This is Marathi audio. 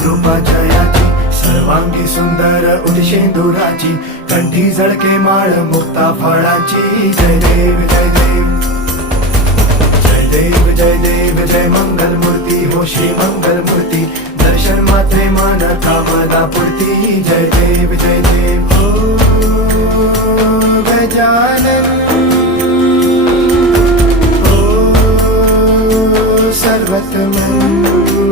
कृपा जयाची, सर्वांगी सुंदर उदिशेंदुराची, कंठी झळके माळ मुक्ता फळाची. जय देव जय देव जय देव जय देव जय मंगल मूर्ती हो श्री मंगल मूर्ती, दर्शन मात्रे मन कामना पूर्ती. जय देव जय देव हो गजानन हो सर्वतमन.